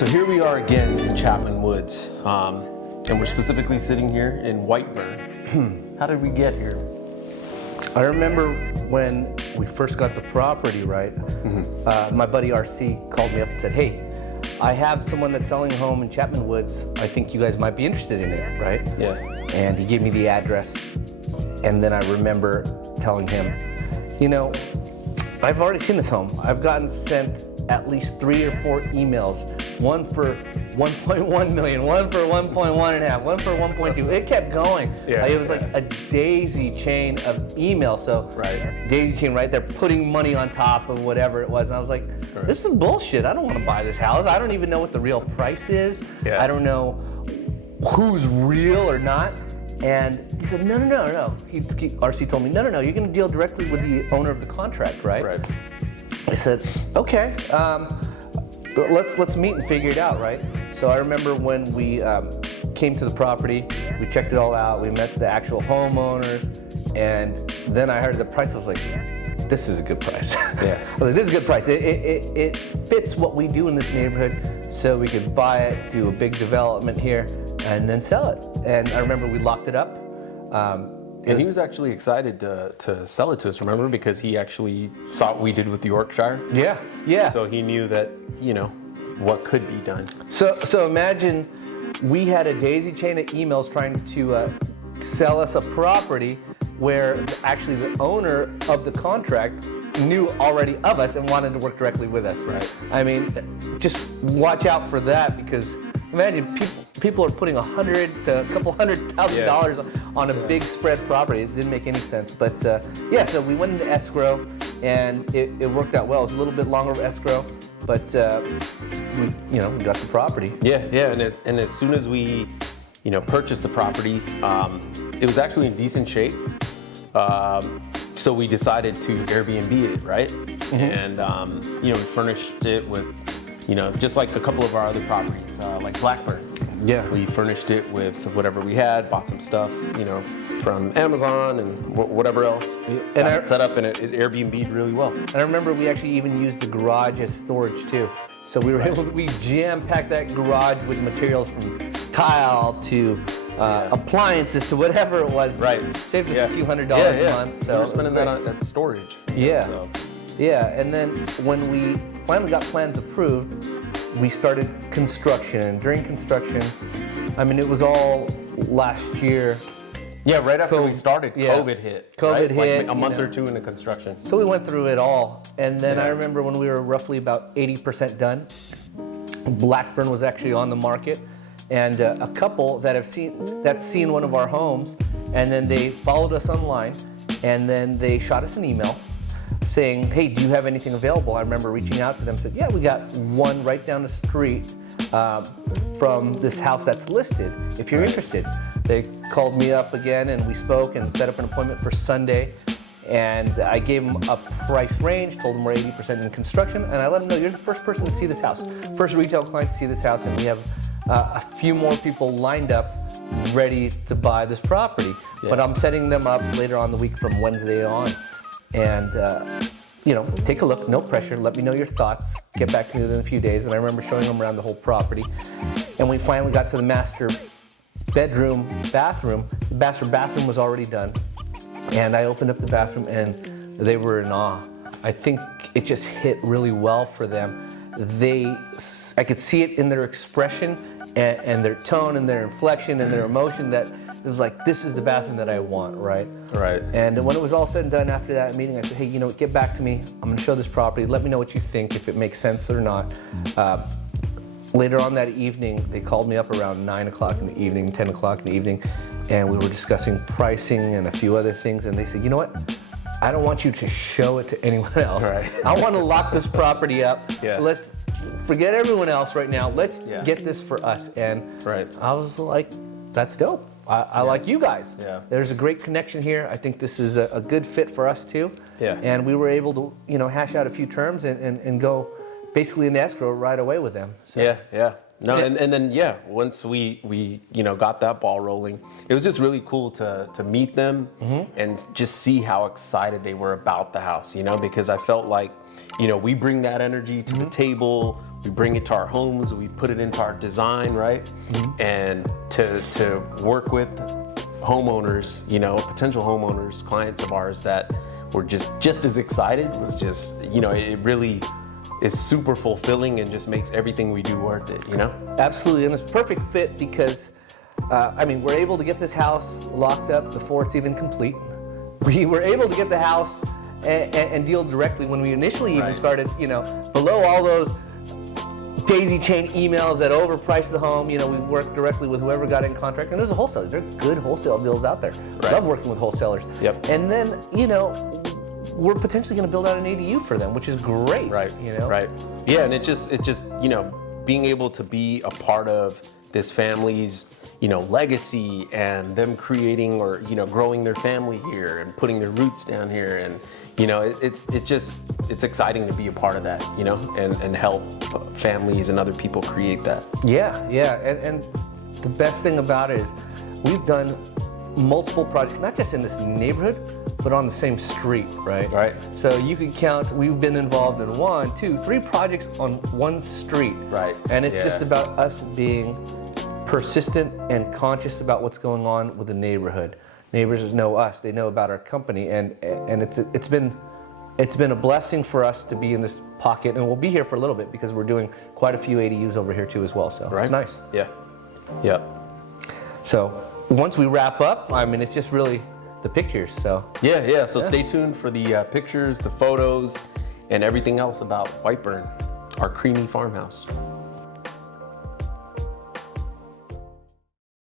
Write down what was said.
So here we are again in Chapman Woods, and we're specifically sitting here in Whiteburn. How did we get here? I remember when we first got the property, right? My buddy RC called me up and said, hey, I have someone that's selling a home in Chapman Woods. I think you guys might be interested in it, right? Yeah. And he gave me the address. And then I remember telling him, you know, I've already seen this home. I've gotten sent at least 3 or 4 emails, one for 1.1 million, one for 1.1 and a half, one for 1.2. It kept going. Yeah, Like, it was like a daisy chain of emails. So daisy chain, right? They're putting money on top of whatever it was. And I was like, this is bullshit. I don't want to buy this house. I don't even know what the real price is. Yeah. I don't know who's real or not. And he said, no. RC told me, no, you're going to deal directly with the owner of the contract, right? Right. I said, okay, let's meet and figure it out, right? So I remember when we came to the property, we checked it all out, we met the actual homeowners, and then I heard the price. I was like, this is a good price. Yeah. I was like, this is a good price. It fits what we do in this neighborhood, so we could buy it, do a big development here, and then sell it. And I remember we locked it up. And he was actually excited to sell it to us, remember? Because he actually saw what we did with the Yorkshire. Yeah. So he knew that, you know, what could be done. So imagine we had a daisy chain of emails trying to sell us a property where actually the owner of the contract knew already of us and wanted to work directly with us. Right. I mean, just watch out for that, because imagine people are putting $100,000 to a couple $100,000 on a big spread property. It didn't make any sense. But so we went into escrow, and it worked out well. It was a little bit longer of escrow, but we got the property. Yeah, and as soon as we, purchased the property, it was actually in decent shape. So we decided to Airbnb it, right? And we furnished it with, just like a couple of our other properties, like Blackburn. Yeah. We furnished it with whatever we had, bought some stuff, from Amazon and whatever else. And I set up, and it Airbnb'd really well. And I remember we actually even used the garage as storage too. So we were able to, we jam-packed that garage with materials from tile to appliances to whatever it was. Right. Saved us a few $100s a month. So we're spending that on that storage. Yeah. Yeah, and then when we finally got plans approved, we started construction. And during construction, I mean, it was all last year. Yeah, right after we started, COVID hit. COVID hit. Like a month or two into construction. So we went through it all. And then I remember when we were roughly about 80% done, Blackburn was actually on the market. And a couple that's seen one of our homes, and then they followed us online, and then they shot us an email saying, hey, do you have anything available? I remember reaching out to them and said, yeah, we got one right down the street from this house that's listed, if you're interested. They called me up again, and we spoke and set up an appointment for Sunday. And I gave them a price range, told them we're 80% in construction, and I let them know you're the first person to see this house, first retail client to see this house, and we have a few more people lined up ready to buy this property. Yeah. But I'm setting them up later on the week from Wednesday on. And, take a look, no pressure, let me know your thoughts, get back to me within a few days. And I remember showing them around the whole property. And we finally got to the master bedroom, bathroom. The master bathroom was already done. And I opened up the bathroom, and they were in awe. I think it just hit really well for them. I could see it in their expression and their tone and their inflection and their emotion, that it was like, this is the bathroom that I want, right? Right. And when it was all said and done after that meeting, I said, hey, get back to me. I'm going to show this property. Let me know what you think, if it makes sense or not. Later on that evening, they called me up around 9 o'clock in the evening, 10 o'clock in the evening, and we were discussing pricing and a few other things. And they said, you know what? I don't want you to show it to anyone else. Right. I want to lock this property up. Yeah. Let's forget everyone else right now. Let's get this for us. And I was like, that's dope. I like you guys. Yeah. There's a great connection here. I think this is a good fit for us too. Yeah. And we were able to, hash out a few terms and go basically in escrow right away with them. So. Yeah. No, and then once we got that ball rolling, it was just really cool to meet them and just see how excited they were about the house, because I felt like, we bring that energy to the table. we bring it to our homes, we put it into our design, right? And to work with homeowners, potential homeowners, clients of ours that were just as excited was just, it really is super fulfilling and just makes everything we do worth it, Absolutely, and it's a perfect fit because, we're able to get this house locked up before it's even complete. We were able to get the house and deal directly when we initially even started, below all those daisy chain emails that overpriced the home. We worked directly with whoever got in contract, and there's a wholesaler. There are good wholesale deals out there. Love working with wholesalers. Yep. And then, we're potentially going to build out an ADU for them, which is great. Right. Right. Yeah, and it just being able to be a part of this family's legacy and them creating or growing their family here and putting their roots down here, and it's exciting to be a part of that, and help families and other people create that. Yeah, and the best thing about it is we've done multiple projects, not just in this neighborhood, but on the same street, right? Right. So you can count, we've been involved in 1, 2, 3 projects on one street. Right. And it's just about us being persistent and conscious about what's going on with the neighborhood. Neighbors know us, they know about our company, and it's been a blessing for us to be in this pocket, and we'll be here for a little bit because we're doing quite a few ADUs over here too as well, so it's nice. Yeah. So once we wrap up, it's just really the pictures, so. Yeah, so stay tuned for the pictures, the photos, and everything else about Whiteburn, our creamy farmhouse.